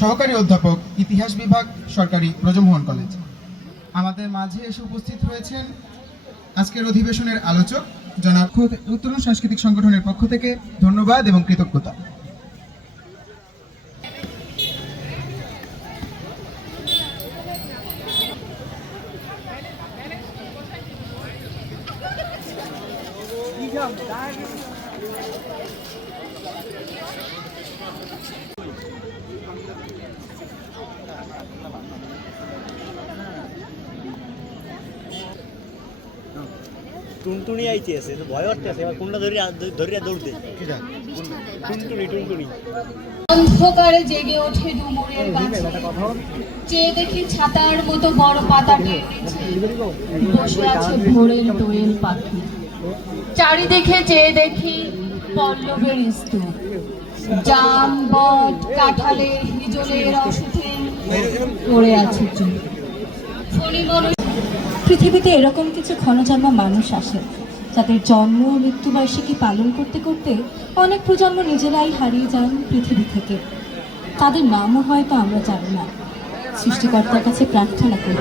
সহকারী অধ্যাপক ইতিহাস বিভাগ সরকারি ব্রজমোহন কলেজ। আমাদের মাঝে এসে উপস্থিত হয়েছেন আজকের অধিবেশনের আলোচক জনাব উত্তরণ সাংস্কৃতিক সংগঠনের পক্ষ থেকে ধন্যবাদ এবং কৃতজ্ঞতা। টুনটুনি আইতে আছে তো ভয় হচ্ছে এবার কোনটা ধরিয়া দৌড়তে টুনটুনি টুনটুনি অন্ধকারে জেগে ওঠে ডুমুরের গাছে, চেয়ে দেখি ছাতার মতো বড় পাতাটির নিচে বসে আছে ভোরের দোয়েল পাখি। চারিদিকে চেয়ে দেখি পল্লবের স্তূপ, জাম বট কাঁঠালের হিজলের অসুখে পড়ে আছে চুপ। পৃথিবীতে এরকম কিছু ক্ষণজন্ম মানুষ আসে যাদের জন্ম ও মৃত্যুবার্ষিকী পালন করতে করতে অনেক প্রজন্ম নিজেরাই হারিয়ে যান পৃথিবী থেকে। তাদের নামও হয়তো আমরা জানি না। সৃষ্টিকর্তার কাছে প্রার্থনা করি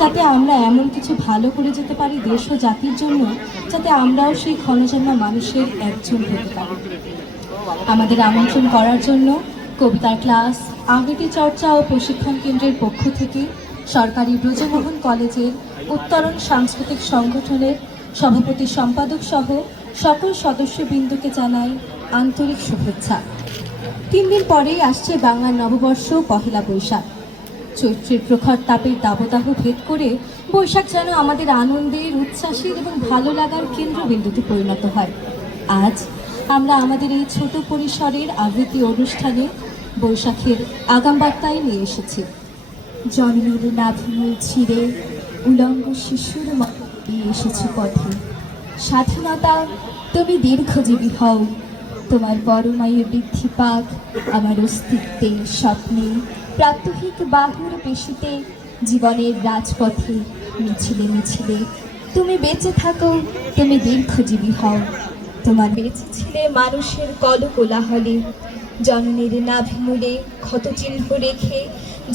যাতে আমরা এমন কিছু ভালো করে যেতে পারি দেশ ও জাতির জন্য, যাতে আমরাও সেই ক্ষণজন্ম মানুষের একজন হতে পারি। আমাদের আমন্ত্রণ করার জন্য কবিতার ক্লাস, আবৃত্তি চর্চা ও প্রশিক্ষণ কেন্দ্রের পক্ষ থেকে সরকারি ব্রজমোহন কলেজের উত্তরণ সাংস্কৃতিক সংগঠনের সভাপতি সম্পাদক সহ সকল সদস্যবৃন্দকে জানাই আন্তরিক শুভেচ্ছা। 3 দিন পরেই আসছে বাংলার নববর্ষ পহেলা বৈশাখ। চৈত্রের প্রখর তাপের দাবদাহ ভেদ করে বৈশাখ যেন আমাদের আনন্দের, উচ্ছ্বাসের এবং ভালো লাগার কেন্দ্রবিন্দুতে পরিণত হয়। আজ আমরা আমাদের এই ছোট পরিসরের আবৃত্তি অনুষ্ঠানে বৈশাখের আগাম বার্তায় নিয়ে এসেছি। জন্মের নাভিমূল ছিঁড়ে উলঙ্গ শিশুর মতো নিয়ে এসেছি পথে। স্বাধীনতা তুমি দীর্ঘজীবী হও, তোমার পরমায়ু বৃদ্ধি পাক আমার অস্তিত্বে, স্বপ্নে, প্রাত্যহিক বাহুর পেশিতে, জীবনের রাজপথে, মিছিলে মিছিলে তুমি বেঁচে থাকো, তুমি দীর্ঘজীবী হও। তোমার বেঁচে ছিলে মানুষের কলকোলাহলে, জননীর নাভিমূলে ক্ষতচিহ্ন রেখে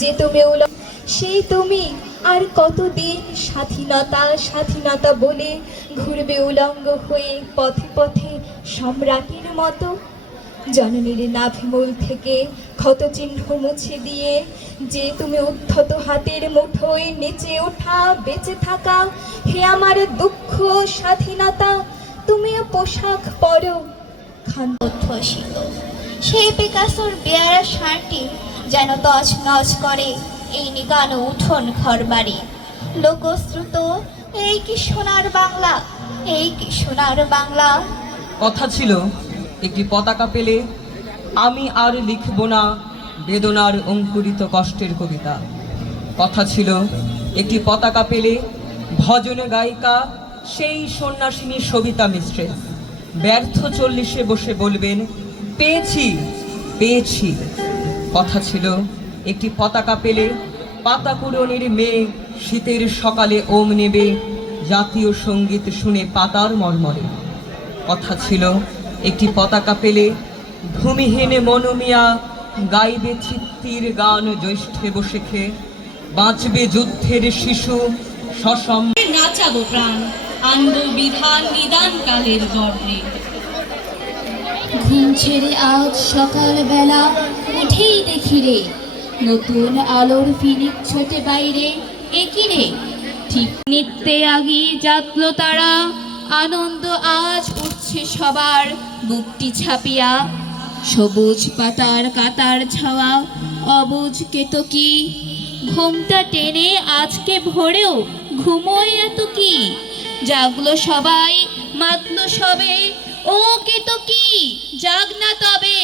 যে তুমি সেই তুমি আর কতদিন স্বাধীনতা স্বাধীনতা বলে ঘুরবে উলঙ্গ হয়ে পথে পথে সম্রাটের মতো। জননীর নাভিমূল থেকে ক্ষতচিহ্ন মুছে দিয়ে যে তুমি উদ্ধত হাতের মুঠোয় নেচে ওঠা, বেঁচে থাকা, হে আমার দুঃখ স্বাধীনতা, তুমিও পোশাক পরো উদ্ভসিত। সেই পিকাসোর বেয়ারা শাড়িটি যেন তছনছ করে এই নিগান উঠোন ঘরবাড়ি। লোকশ্রুত এই কি সোনার বাংলা, এই কি সোনার বাংলা। কথা ছিল একটি পতাকা পেলে আমি আর লিখব না বেদনার অঙ্কুরিত কষ্টের কবিতা। কথা ছিল একটি পতাকা পেলে ভজন গায়িকা সেই সন্ন্যাসিনী সবিতা মিশ্রে ব্যর্থ 40-এ বসে বলবেন পেয়েছি পেয়েছি। কথা ছিল একটি পতাকা পেলে পাতাকুড়নির মেয়ে শীতের সকালে ওম নেবে জাতীয় সঙ্গীত শুনে পাতার মর্মরে। কথা ছিল একটি পতাকা পেলে ভূমিহীন মনোমিয়া গাইবে চিত্তির গান জ্যৈষ্ঠে বসে খেয়ে, বাঁচবে যুদ্ধের শিশু সসম নাচাবো প্রাণ আনব বিধান নিদান কালের গর্বে। ঘুম ছেড়ে আজ সকালবেলা উঠেই দেখি রে নতুন আলোর ফিনিক ছোটে বাইরে। একই রে ঠিক নিত্যে আগিয়ে যাতলো তারা, আনন্দ আজ উঠছে সবার বুকটি ছাপিয়া। সবুজ পাতার কাতার ছাওয়া অবুজ কেতকী, ঘুমটা টেনে আজকে ভোরেও ঘুমোয় এত কি। জাগলো সবাই মাতলো সবে ও কেতকী, জাগ না তবে।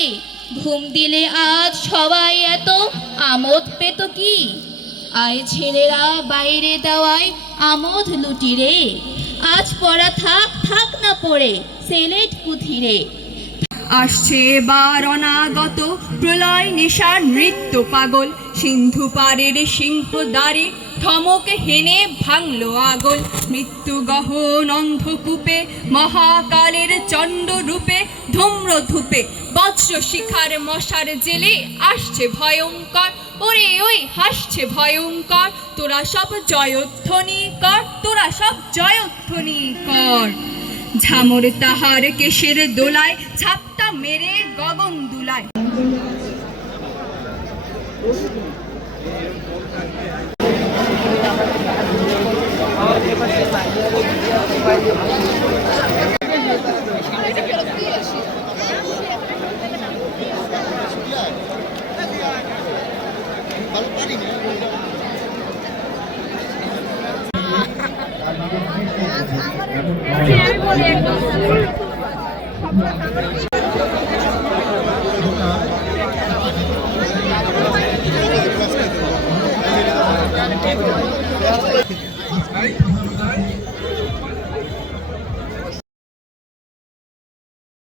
ঘুম দিলে আজ সবাই এত আমোদ পেত কি। আয় ছেলেরা বাইরে দেওয়ায় আমোদ লুটি রে, আজ পড়া থাক থাক না পড়ে সেলেট পুঁথিরে। আসছে এবার অনাগত প্রলয় নেশার নৃত্য পাগল, সিন্ধু পাড়ের সিংহ দ্বারে থমক হেনে ভাঙলো আগল। মৃত্যু গহন অন্ধকূপে মহাকালের চণ্ড রূপে ধূম্র ধূপে বজ্র শিখার মশার জেলে আসছে ভয়ঙ্কর। ওরে ওই হাসছে ভয়ঙ্কর, তোরা সব জয়ধ্বনি কর, তোরা সব জয়ধ্বনি কর। ঝামর তাহার কেশের দোলায় ছাপটা মেরে গগন দুলায়।